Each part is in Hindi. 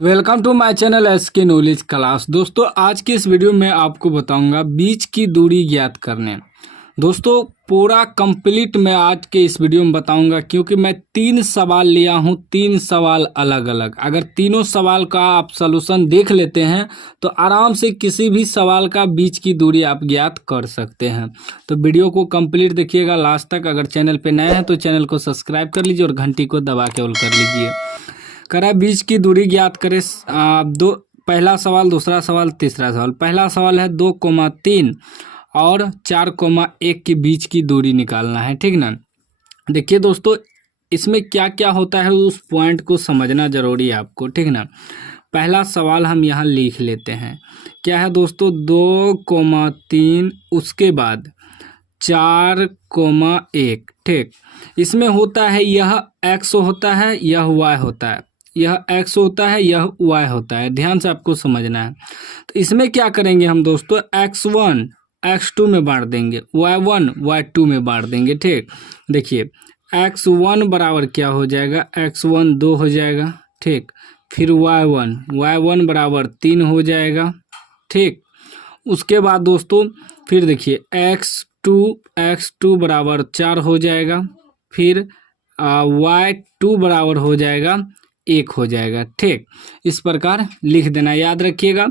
Welcome to my channel SK knowledge class. दोस्तों आज की इस वीडियो में आपको बताऊंगा बीच की दूरी ज्ञात करने। दोस्तों पूरा कंप्लीट मैं आज के इस वीडियो में बताऊंगा, क्योंकि मैं 3 सवाल लिया हूं, 3 सवाल अलग अलग। अगर तीनों सवाल का आप सलूशन देख लेते हैं तो आराम से किसी भी सवाल का बीच की दूरी आप ज्ञात कर सकते हैं। तो वीडियो को कंप्लीट देखिएगा लास्ट तक। अगर चैनल पर नए हैं तो चैनल को सब्सक्राइब कर लीजिए और घंटी को दबा के ऑल कर लीजिए। करा बीच की दूरी ज्ञात करें। दो पहला सवाल, दूसरा सवाल, तीसरा सवाल। पहला सवाल है 2,3 और 4,1 के बीच की दूरी निकालना है, ठीक ना। देखिए दोस्तों, इसमें क्या क्या होता है उस पॉइंट को समझना जरूरी है आपको, ठीक ना। पहला सवाल हम यहाँ लिख लेते हैं। क्या है दोस्तों, 2,3 उसके बाद 4,1, ठीक। इसमें होता है यह x होता है, यह y होता है, यह x होता है, यह y होता है। ध्यान से आपको समझना है। तो इसमें क्या करेंगे हम दोस्तों, x1 x2 में बांट देंगे, y1 y2 में बांट देंगे, ठीक। देखिए x1 बराबर क्या हो जाएगा, x1 2 हो जाएगा, ठीक। फिर y1 बराबर 3 हो जाएगा, ठीक। उसके बाद दोस्तों फिर देखिए x2 बराबर 4 हो जाएगा। फिर y2 बराबर हो जाएगा 1 हो जाएगा, ठीक। इस प्रकार लिख देना, याद रखिएगा।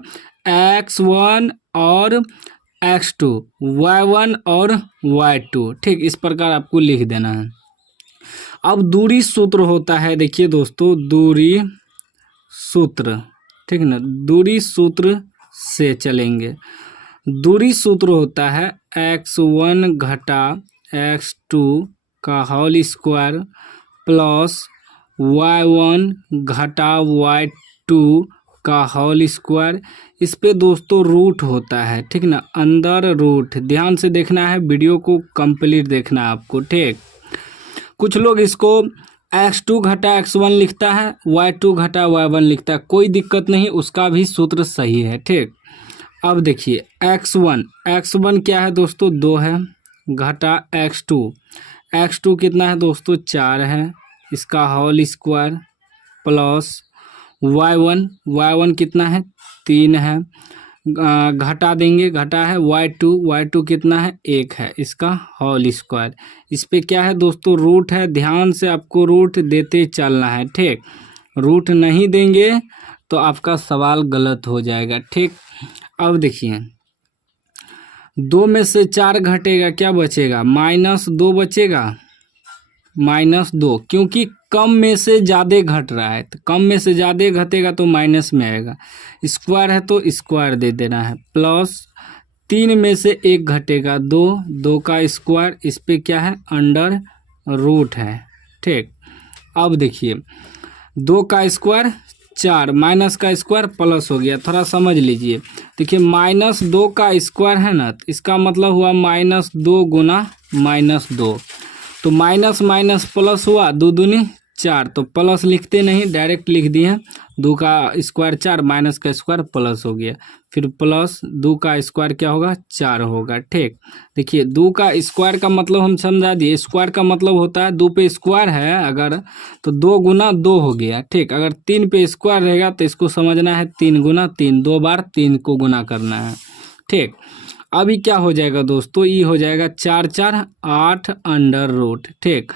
x1 और x2, y1 और y2, ठीक। इस प्रकार आपको लिख देना है। अब दूरी सूत्र होता है, देखिए दोस्तों, दूरी सूत्र, ठीक ना। दूरी सूत्र से चलेंगे। दूरी सूत्र होता है x1 घटा x2 का होल स्क्वायर प्लस y1 घटा y2 का होल स्क्वायर। इस पे दोस्तों रूट होता है, ठीक ना, अंदर रूट। ध्यान से देखना है, वीडियो को कंप्लीट देखना है आपको, ठीक। कुछ लोग इसको x2 घटा x1 लिखता है, y2 घटा y1 लिखता है, कोई दिक्कत नहीं, उसका भी सूत्र सही है, ठीक। अब देखिए x1 क्या है दोस्तों, 2 है, घटा x2 कितना है दोस्तों, 4 है, इसका होल स्क्वायर प्लस y1 कितना है, 3 है, घटा देंगे, घटा है y2 कितना है, 1 है, इसका होल स्क्वायर। इस पे क्या है दोस्तों, रूट है। ध्यान से आपको रूट देते चलना है, ठीक। रूट नहीं देंगे तो आपका सवाल गलत हो जाएगा, ठीक। अब देखिए 2 में से 4 घटेगा, क्या बचेगा, -2 बचेगा, -2, क्योंकि कम में से ज़्यादा घट रहा है, तो कम में से ज़्यादा घटेगा तो माइनस में आएगा। स्क्वायर है तो स्क्वायर दे देना है, प्लस 3 में से 1 घटेगा, 2 का स्क्वायर, इस पे क्या है, अंडर रूट है, ठीक। अब देखिए 2 का स्क्वायर 4, माइनस का स्क्वायर प्लस हो गया, थोड़ा समझ लीजिए। देखिए -2 का स्क्वायर है ना, इसका मतलब हुआ -2 गुना -2, तो माइनस माइनस प्लस हुआ, 2 दूनी 4, तो प्लस लिखते नहीं, डायरेक्ट लिख दिए। 2 का स्क्वायर 4, माइनस का स्क्वायर प्लस हो गया, फिर प्लस 2 का स्क्वायर क्या होगा, 4 होगा, ठीक। देखिए 2 का स्क्वायर का मतलब हम समझा दिए। स्क्वायर का मतलब होता है 2 पे स्क्वायर है अगर, तो 2 गुना 2 हो गया, ठीक। अगर 3 पे स्क्वायर रहेगा तो इसको समझना है 3 गुना 3, 2 बार 3 को गुना करना है, ठीक। अभी क्या हो जाएगा दोस्तों, ये हो जाएगा 4 4 8 अंडर रूट, ठीक।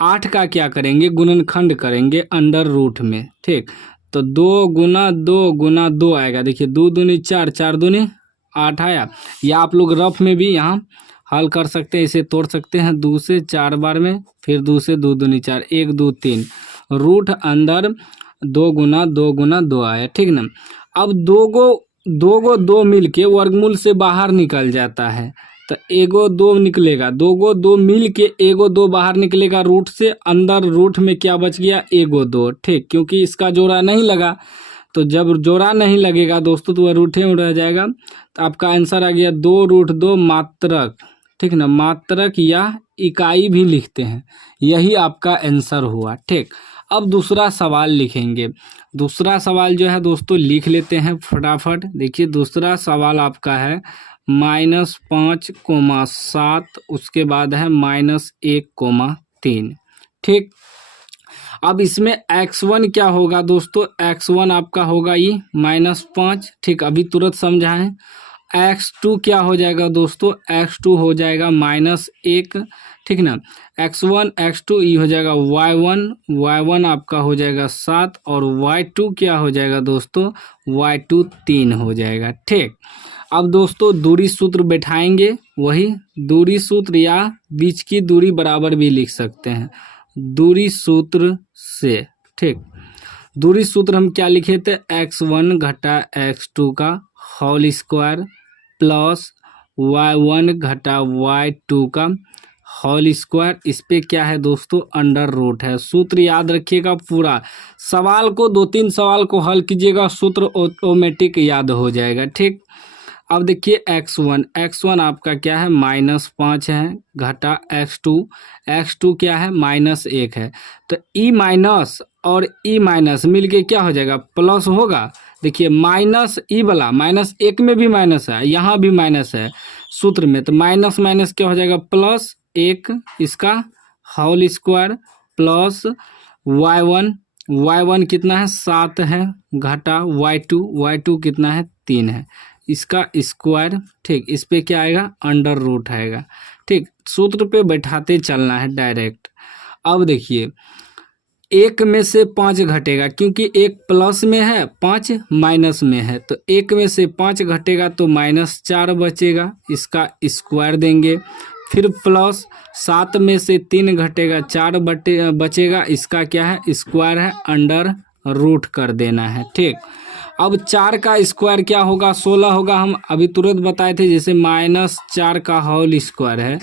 8 का क्या करेंगे, गुणनखंड करेंगे अंडर रूट में, ठीक। तो 2 गुना 2 आएगा। देखिए 2 दूनी 4, 4 दूनी 8 आया। या आप लोग रफ में भी यहाँ हल कर सकते हैं, इसे तोड़ सकते हैं 2 से 4 बार में, फिर 2 से 2 दूनी 4, 1 2 3, रूट अंदर 2 गुना 2 आया, ठीक ना। अब 2 मिल के वर्गमूल से बाहर निकल जाता है, तो एगो 2 निकलेगा, 2 मिल के एगो 2 बाहर निकलेगा रूट से, अंदर रूट में क्या बच गया, एगो 2, ठीक। क्योंकि इसका जोड़ा नहीं लगा, तो जब जोड़ा नहीं लगेगा दोस्तों तो वह रूठे में रह जाएगा। तो आपका आंसर आ गया 2√2 मात्रक, ठीक ना। मात्रक या इकाई भी लिखते हैं, यही आपका आंसर हुआ, ठीक। अब दूसरा सवाल लिखेंगे। दूसरा सवाल जो है दोस्तों लिख लेते हैं फटाफट। देखिए दूसरा सवाल आपका है -5,7, उसके बाद है -1,3, ठीक। अब इसमें x1 क्या होगा दोस्तों, x1 आपका होगा ये -5, ठीक, अभी तुरंत समझाएं। x2 क्या हो जाएगा दोस्तों, x2 हो जाएगा -1, ठीक ना। x1 x2 ये हो जाएगा y1 आपका हो जाएगा 7, और y2 क्या हो जाएगा दोस्तों, y2 3 हो जाएगा, ठीक। अब दोस्तों दूरी सूत्र बैठाएंगे, वही दूरी सूत्र या बीच की दूरी बराबर भी लिख सकते हैं दूरी सूत्र से, ठीक। दूरी सूत्र हम क्या लिखे थे, x1 घटा x2 का होल स्क्वायर प्लस y1 घटा y2 का होल स्क्वायर, इस पे क्या है दोस्तों, अंडर रूट है। सूत्र याद रखिएगा पूरा, सवाल को 2-3 सवाल को हल कीजिएगा, सूत्र ऑटोमेटिक याद हो जाएगा, ठीक। अब देखिए x1 आपका क्या है -5 है, घटा x2 क्या है -1 है, तो ई माइनस और ई माइनस मिलके क्या हो जाएगा, प्लस होगा। देखिए माइनस ई वाला -1 में भी माइनस है, यहाँ भी माइनस है सूत्र में, तो माइनस माइनस क्या हो जाएगा +1, इसका होल स्क्वायर प्लस y1 कितना है 7 है, घटा y2 कितना है 3 है, इसका स्क्वायर, ठीक। इस पे क्या आएगा, अंडर रूट आएगा, ठीक। सूत्र पे बैठाते चलना है डायरेक्ट। अब देखिए 1 में से 5 घटेगा, क्योंकि 1 प्लस में है 5 माइनस में है, तो 1 में से 5 घटेगा तो -4 बचेगा, इसका स्क्वायर देंगे। फिर प्लस 7 में से 3 घटेगा 4 बचेगा, इसका क्या है स्क्वायर है, अंडर रूट कर देना है, ठीक। अब 4 का स्क्वायर क्या होगा, 16 होगा, हम अभी तुरंत बताए थे। जैसे -4 का होल स्क्वायर है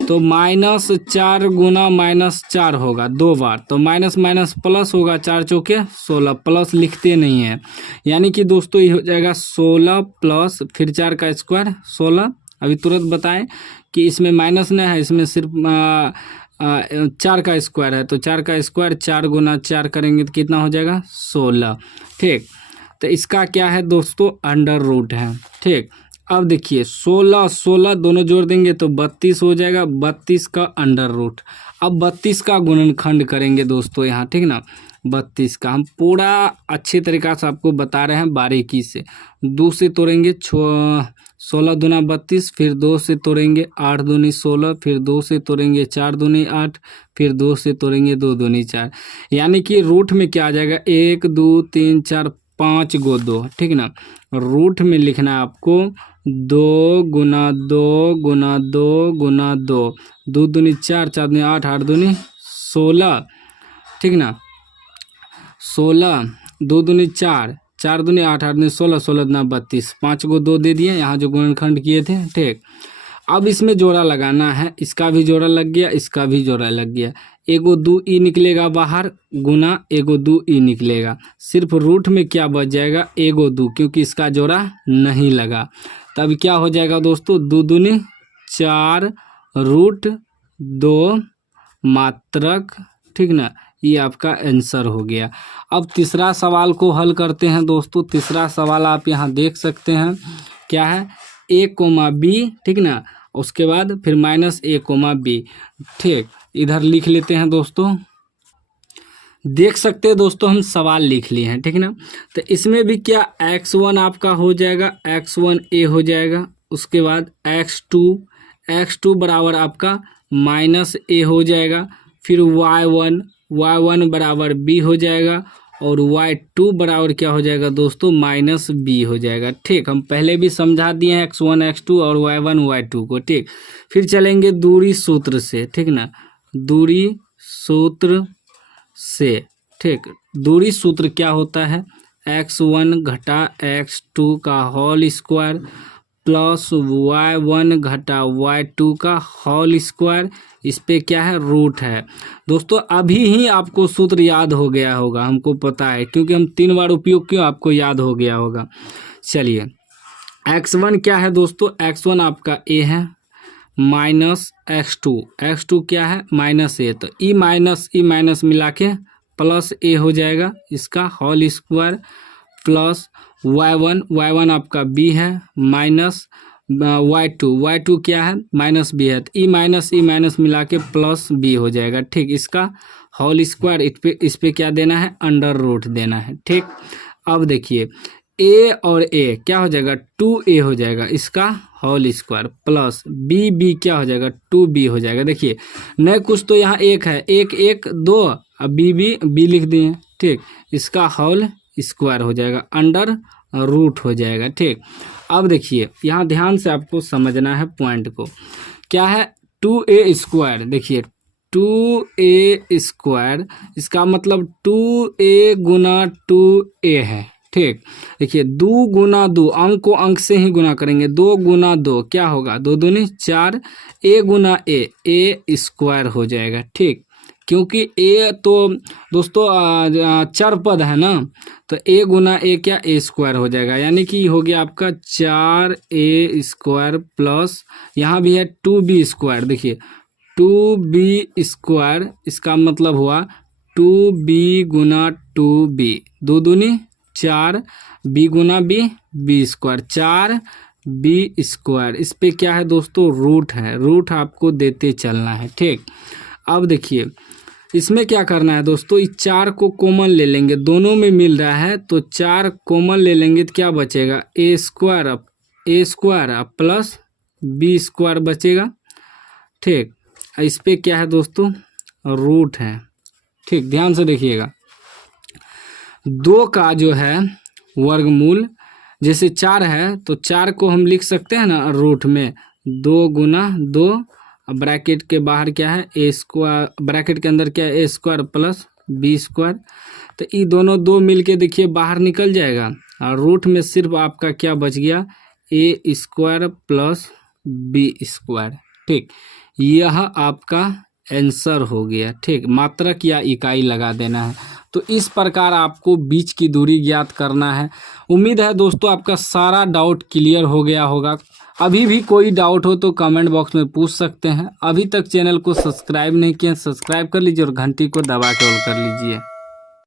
तो -4 गुना -4 होगा 2 बार, तो माइनस माइनस प्लस होगा, 4 चौके 16, प्लस लिखते नहीं है, यानी कि दोस्तों ये हो जाएगा 16 प्लस फिर 4 का स्क्वायर 16। अभी तुरंत बताएं कि इसमें माइनस नहीं है, इसमें सिर्फ 4 का स्क्वायर है, तो 4 का स्क्वायर 4 गुना 4 करेंगे तो कितना हो जाएगा 16, ठीक। तो इसका क्या है दोस्तों, अंडर रूट है, ठीक। अब देखिए 16 दोनों जोड़ देंगे तो 32 हो जाएगा, 32 का अंडर रूट। अब 32 का गुणनखंड करेंगे दोस्तों यहाँ, ठीक ना। 32 का हम पूरा अच्छे तरीक़ा से आपको बता रहे हैं बारीकी से। 2 से तोड़ेंगे 16 दूना 32, फिर 2 से तोड़ेंगे 8 दूनी 16, फिर 2 से तोड़ेंगे 4 दूनी 8, फिर 2 से तोड़ेंगे 2 दूनी 4, यानी कि रूट में क्या आ जाएगा 1 2 3 4 5 गो 2, ठीक ना। रूट में लिखना है आपको 2 गुना 2 गुना 2 गुना 2, 2 दूनी 4, 4 दूनी 8, 8 दूनी 16, ठीक ना। 16 2 दूनी 4, 4 दूनी 8, 8 दूनी 16, 16 दूना 32, 5 को 2 दे दिए यहाँ जो गुणनखंड किए थे, ठीक। अब इसमें जोड़ा लगाना है, इसका भी जोड़ा लग गया, इसका भी जोड़ा लग गया, एगो 2 ई निकलेगा बाहर, गुना एगो 2 ई निकलेगा, सिर्फ रूट में क्या बच जाएगा एगो 2, क्योंकि इसका जोड़ा नहीं लगा। तब क्या हो जाएगा दोस्तों 2 दूनी 4 रूट 2 मात्रक, ठीक ना। ये आपका आंसर हो गया। अब तीसरा सवाल को हल करते हैं दोस्तों। तीसरा सवाल आप यहाँ देख सकते हैं, क्या है a,b, ठीक ना, उसके बाद फिर -a,b, ठीक। इधर लिख लेते हैं दोस्तों, देख सकते हैं दोस्तों हम सवाल लिख लिए हैं, ठीक ना। तो इसमें भी क्या x1 आपका हो जाएगा, x1a हो जाएगा, उसके बाद x2 बराबर आपका -a हो जाएगा, फिर y1 बराबर b हो जाएगा, और y2 बराबर क्या हो जाएगा दोस्तों -b हो जाएगा, ठीक। हम पहले भी समझा दिए हैं x1 x2 और y1 y2 को, ठीक। फिर चलेंगे दूरी सूत्र से, ठीक ना, दूरी सूत्र से, ठीक। दूरी सूत्र क्या होता है, x1 घटा x2 का होल स्क्वायर प्लस y1 घटा y2 का होल स्क्वायर, इस पे क्या है रूट है। दोस्तों अभी ही आपको सूत्र याद हो गया होगा, हमको पता है, क्योंकि हम 3 बार उपयोग किया, आपको याद हो गया होगा। चलिए x1 क्या है दोस्तों, x1 आपका a है, माइनस x2 क्या है -a, तो ई माइनस मिला के प्लस a हो जाएगा, इसका होल स्क्वायर प्लस y1 आपका b है, माइनस y2 क्या है माइनस बी है, तो ई माइनस मिला के प्लस बी हो जाएगा। ठीक, इसका होल स्क्वायर इस पे क्या देना है अंडर रूट देना है। ठीक, अब देखिए ए और ए क्या हो जाएगा 2a हो जाएगा, इसका होल स्क्वायर प्लस बी क्या हो जाएगा 2b हो जाएगा। देखिए नए कुछ तो यहाँ एक है, एक 2, अब बी लिख दिए। ठीक, इसका होल स्क्वायर हो जाएगा अंडर रूट हो जाएगा। ठीक, अब देखिए यहाँ ध्यान से आपको समझना है पॉइंट को, क्या है 2a स्क्वायर। देखिए 2a स्क्वायर इसका मतलब 2a गुना 2a है। ठीक, देखिए 2 गुना 2 अंक को अंक से ही गुना करेंगे, 2 गुना 2 क्या होगा 2 दूनी 4, a गुना a स्क्वायर हो जाएगा। ठीक, क्योंकि a तो दोस्तों चर पद है ना, तो a गुना a क्या a स्क्वायर हो जाएगा, यानी कि हो गया आपका 4a स्क्वायर प्लस यहाँ भी है 2b स्क्वायर। देखिए 2b स्क्वायर इसका मतलब हुआ 2b गुना 2b, 2 दूनी 4, b गुना b स्क्वायर 4b स्क्वायर। इस पे क्या है दोस्तों रूट है, रूट आपको देते चलना है। ठीक, अब देखिए इसमें क्या करना है दोस्तों, इस 4 को कॉमन ले लेंगे, दोनों में मिल रहा है तो 4 कॉमन ले लेंगे तो क्या बचेगा a square plus b square बचेगा। ठीक, इस पे क्या है दोस्तों रूट है। ठीक, ध्यान से देखिएगा 2 का जो है वर्गमूल, जैसे 4 है तो 4 को हम लिख सकते हैं ना रूट में 2 गुना 2, ब्रैकेट के बाहर क्या है a स्क्वायर, ब्रैकेट के अंदर क्या है a square plus b square, तो ये दोनों 2 मिलके देखिए बाहर निकल जाएगा और रूट में सिर्फ आपका क्या बच गया a square plus b square. ठीक, यह आपका आंसर हो गया। ठीक, मात्रक या इकाई लगा देना है। तो इस प्रकार आपको बीच की दूरी ज्ञात करना है। उम्मीद है दोस्तों आपका सारा डाउट क्लियर हो गया होगा। अभी भी कोई डाउट हो तो कमेंट बॉक्स में पूछ सकते हैं। अभी तक चैनल को सब्सक्राइब नहीं किया सब्सक्राइब कर लीजिए और घंटी को दबा के ऑल कर लीजिए।